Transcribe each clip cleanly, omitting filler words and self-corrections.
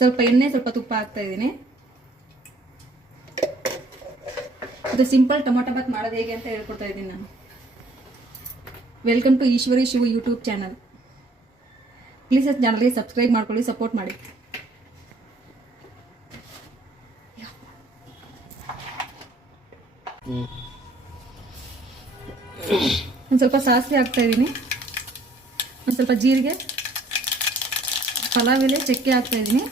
ಸ್ವಲ್ಪ ಎಣ್ಣೆ ಸ್ವಲ್ಪ ತುಪ್ಪ ಹಾಕ್ತಾ ಇದ್ದೀನಿ. ಇದು ಸಿಂಪಲ್ ಟೊಮೊಟೊ ಬಾತ್ ಮಾಡೋದು ಹೇಗೆ ಅಂತ ಹೇಳ್ಕೊಡ್ತಾ ಇದ್ದೀನಿ ನಾನು. Welcome to Eshwari Shiva YouTube channel. Please ಚಾನಲ್ಗೆ ಸಬ್ಸ್ಕ್ರೈಬ್ ಮಾಡ್ಕೊಳ್ಳಿ, ಸಪೋರ್ಟ್ ಮಾಡಿ. ಒಂದು ಸ್ವಲ್ಪ ಸಾಸಿವೆ ಹಾಕ್ತಾ ಇದ್ದೀನಿ, ಒಂದು ಸ್ವಲ್ಪ ಜೀರಿಗೆ, ಪಲಾವ್ ಎಲೆ, ಚಕ್ಕೆ ಹಾಕ್ತಾ ಇದ್ದೀನಿ.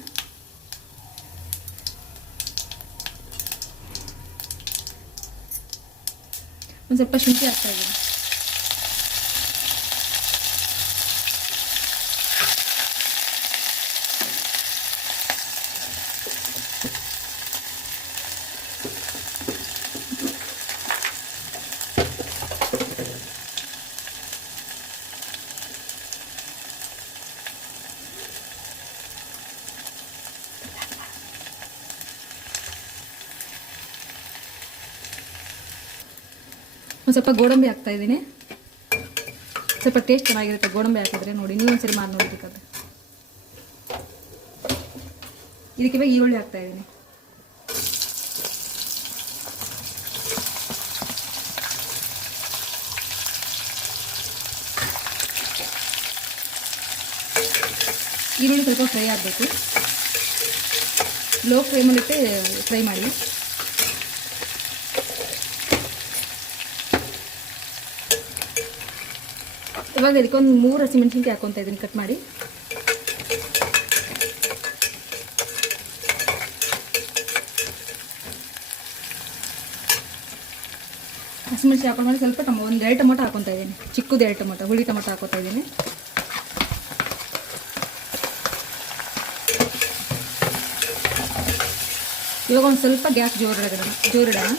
ಒಂದು ಸ್ವಲ್ಪ ಶುಂಠಿ ಹಾಕ್ತಾ ಇದ್ದೀನಿ. ಒಂದು ಸ್ವಲ್ಪ ಗೋಡಂಬಿ ಹಾಕ್ತಾ ಇದ್ದೀನಿ. ಸ್ವಲ್ಪ ಟೇಸ್ಟ್ ಚೆನ್ನಾಗಿರುತ್ತೆ ಗೋಡಂಬಿ ಹಾಕಿದ್ರೆ. ನೋಡಿ, ನೀವು ಒಂದ್ಸರಿ ಮಾಡಿ ನೋಡ್ಬೇಕಾದ್ರೆ. ಇದಕ್ಕೆ ಈರುಳ್ಳಿ ಹಾಕ್ತಾ ಇದ್ದೀನಿ. ಈರುಳ್ಳಿ ಸ್ವಲ್ಪ ಫ್ರೈ ಆಗಬೇಕು. ಲೋ ಫ್ಲೇಮಲ್ಲಿಟ್ಟು ಫ್ರೈ ಮಾಡಿ. ಇವಾಗ ಇದಕ್ಕೊಂದು 3 ಹಸಿಮೆಣಸಿನ್ಕಾಯಿ ಹಾಕ್ಕೊತಾ ಇದ್ದೀನಿ ಕಟ್ ಮಾಡಿ. ಹಸಿಮೆಣಸಿನ್ಕಾಯಿ ಹಾಕೊಂಡ್ಮೇಲೆ ಸ್ವಲ್ಪ ಒಂದು 2 ಟೊಮೊಟೊ ಹಾಕೊತಾ ಇದ್ದೀನಿ. ಚಿಕ್ಕದು 2 ಟೊಮೊಟೊ, ಹುಳಿ ಟೊಮೊಟೊ ಹಾಕೋತಾ ಇದ್ದೀನಿ. ಇವಾಗ ಒಂದು ಸ್ವಲ್ಪ ಗ್ಯಾಸ್ ಜೋರಿಡೋಣ.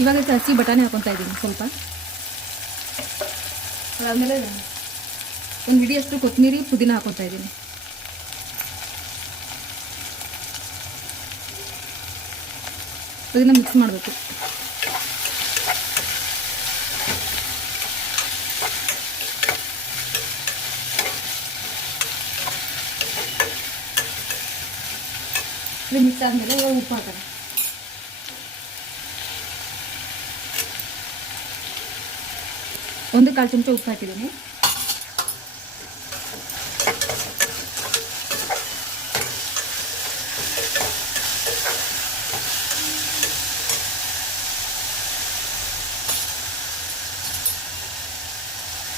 ಇವಾಗ ಹಸಿ ಬಟಾಣಿ ಹಾಕೊತಾ ಇದ್ದೀನಿ ಸ್ವಲ್ಪ. ಅದಾದಮೇಲೆ ಒಂದು ಹಿಡಿಯಷ್ಟು ಕೊತ್ತಂಬರಿ, ಪುದೀನ ಹಾಕೊತಾ ಇದ್ದೀನಿ. ಅದನ್ನು ಮಿಕ್ಸ್ ಮಾಡಬೇಕು. ಇದು ಮಿಕ್ಸ್ ಆದಮೇಲೆ ಇವಾಗ ಉಪ್ಪು ಹಾಕೋಣ. ಒಂದು 1/4 ಚಮಚ ಉಪ್ಪು ಹಾಕಿದ್ದೀನಿ.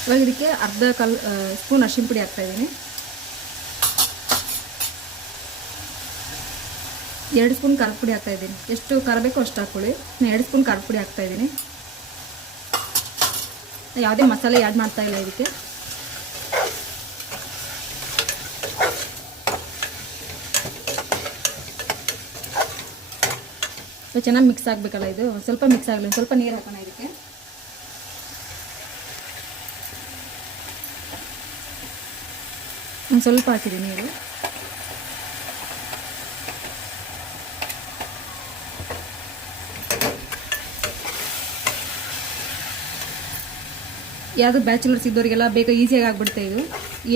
ಇವಾಗ ಇದಕ್ಕೆ ಅರ್ಧ ಸ್ಪೂನ್ ಅರಿಶಿನ ಪುಡಿ ಹಾಕ್ತಾ ಇದ್ದೀನಿ. 2 ಸ್ಪೂನ್ ಖಾರದ ಪುಡಿ ಹಾಕ್ತಾ ಇದ್ದೀನಿ. ಎಷ್ಟು ಖಾರ ಬೇಕೋ ಅಷ್ಟು ಹಾಕ್ಕೊಳ್ಳಿ. ನಾನು 2 ಸ್ಪೂನ್ ಖಾರದ ಪುಡಿ ಹಾಕ್ತಾ ಇದ್ದೀನಿ. ಯಾವುದೇ ಮಸಾಲೆ ಆ್ಯಡ್ ಮಾಡ್ತಾ ಇಲ್ಲ ಇದಕ್ಕೆ. ಚೆನ್ನಾಗಿ ಮಿಕ್ಸ್ ಆಗಬೇಕಲ್ಲ ಇದು. ಸ್ವಲ್ಪ ಮಿಕ್ಸ್ ಆಗಲಿ. ಸ್ವಲ್ಪ ನೀರು ಹಾಕೋಣ ಇದಕ್ಕೆ. ಒಂದು ಸ್ವಲ್ಪ ಹಾಕಿದ್ದೀನಿ ನೀರು. ಯಾವುದು ಬ್ಯಾಚುಲರ್ಸ್ ಇದ್ದವರಿಗೆಲ್ಲ ಬೇಗ ಈಸಿಯಾಗಿ ಆಗಿಬಿಡುತ್ತೆ ಇದು.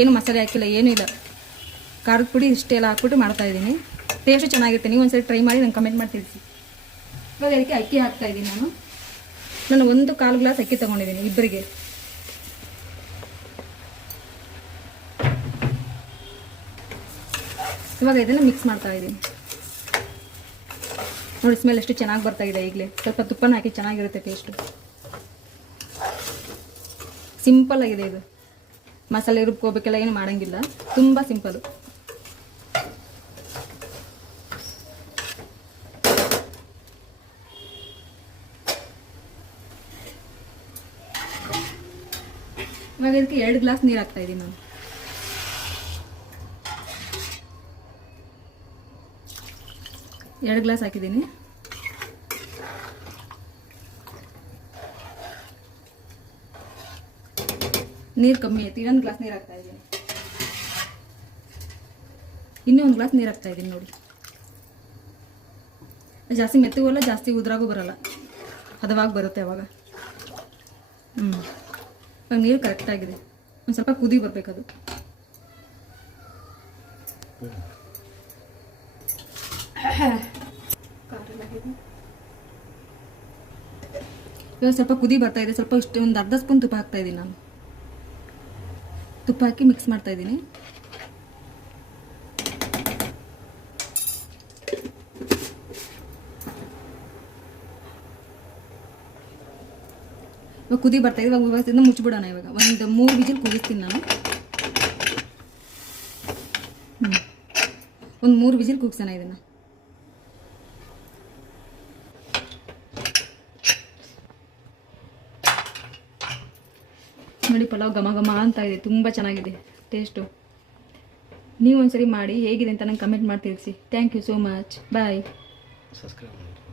ಏನು ಮಸಾಲೆ ಹಾಕಿಲ್ಲ, ಏನೂ ಇಲ್ಲ. ಖಾರದ ಪುಡಿ ಇಷ್ಟೆಲ್ಲ ಹಾಕ್ಬಿಟ್ಟು ಮಾಡ್ತಾಯಿದ್ದೀನಿ. ಟೇಸ್ಟ್ ಚೆನ್ನಾಗಿರುತ್ತೆ. ನೀವು ಒಂದ್ಸರಿ ಟ್ರೈ ಮಾಡಿ ನಂಗೆ ಕಮೆಂಟ್ ಮಾಡಿ ತಿಳಿಸಿ. ಇವಾಗ ಅದಕ್ಕೆ ಅಕ್ಕಿ ಹಾಕ್ತಾ ಇದ್ದೀನಿ. ನಾನು 1/4 ಗ್ಲಾಸ್ ಅಕ್ಕಿ ತೊಗೊಂಡಿದ್ದೀನಿ ಇಬ್ಬರಿಗೆ. ಇವಾಗ ಇದನ್ನು ಮಿಕ್ಸ್ ಮಾಡ್ತಾ ಇದ್ದೀನಿ. ನೋಡಿ, ಸ್ಮೆಲ್ ಎಷ್ಟು ಚೆನ್ನಾಗಿ ಬರ್ತಾ ಇದೆ ಈಗಲೇ. ಸ್ವಲ್ಪ ತುಪ್ಪನ ಹಾಕಿ ಚೆನ್ನಾಗಿರುತ್ತೆ ಟೇಸ್ಟು. ಸಿಂಪಲ್ ಆಗಿದೆ ಇದು. ಮಸಾಲೆ ರುಬ್ಕೋಬೇಕೆಲ್ಲ ಏನು ಮಾಡೋಂಗಿಲ್ಲ. ತುಂಬ ಸಿಂಪಲು. ಇವಾಗ ಇದಕ್ಕೆ 2 ಗ್ಲಾಸ್ ನೀರು ಹಾಕ್ತಾ ಇದ್ದೀನಿ ನಾನು. ಎರಡು ಗ್ಲಾಸ್ ಹಾಕಿದ್ದೀನಿ. ನೀರು ಕಮ್ಮಿ ಆಯ್ತು. ಇನ್ನೊಂದು ಗ್ಲಾಸ್ ನೀರು ಹಾಕ್ತಾ ಇದ್ದೀನಿ. ಇನ್ನೂ ಒಂದು ಗ್ಲಾಸ್ ನೀರು ಹಾಕ್ತಾ ಇದ್ದೀನಿ ನೋಡಿ. ಜಾಸ್ತಿ ಮೆತ್ತಗೂ ಅಲ್ಲ, ಜಾಸ್ತಿ ಉದ್ರಾಗೂ ಬರಲ್ಲ, ಹದವಾಗಿ ಬರುತ್ತೆ ಅವಾಗ. ಇವಾಗ ನೀರು ಕರೆಕ್ಟಾಗಿದೆ. ಒಂದು ಸ್ವಲ್ಪ ಕುದಿ ಬರಬೇಕದು. ಇವಾಗ ಸ್ವಲ್ಪ ಕುದಿ ಬರ್ತಾ ಇದೆ. ಸ್ವಲ್ಪ ಇಷ್ಟು ಒಂದು ಅರ್ಧ ಸ್ಪೂನ್ ತುಪ್ಪ ಹಾಕ್ತಾ ಇದ್ದೀನಿ ನಾನು. ತುಪ್ಪ ಹಾಕಿ ಮಿಕ್ಸ್ ಮಾಡ್ತಾ ಇದ್ದೀನಿ. ಇವಾಗ ಕುದಿ ಬರ್ತಾ ಇದೆ. ಇವಾಗ ಇದನ್ನ ಮುಚ್ಚಿಬಿಡೋಣ. ಇವಾಗ ಒಂದು 3 ವಿಜಿಲ್ ಕುದಿಸ್ತೀನಿ ನಾನು. ಒಂದು 3 ವಿಜಿಲ್ ಕೂಗ್ಸೋಣ ಇದನ್ನು. ನೋಡಿ, ಪಲಾವ್ ಘಮ ಘಮ ಅಂತ ಇದೆ. ತುಂಬ ಚೆನ್ನಾಗಿದೆ ಟೇಸ್ಟು. ನೀವು ಒಂದ್ಸರಿ ಮಾಡಿ ಹೇಗಿದೆ ಅಂತ ನಂಗೆ ಕಮೆಂಟ್ ಮಾಡಿ ತಿಳಿಸಿ. Thank you so much. Bye. Subscribe ಮಾಡಿ.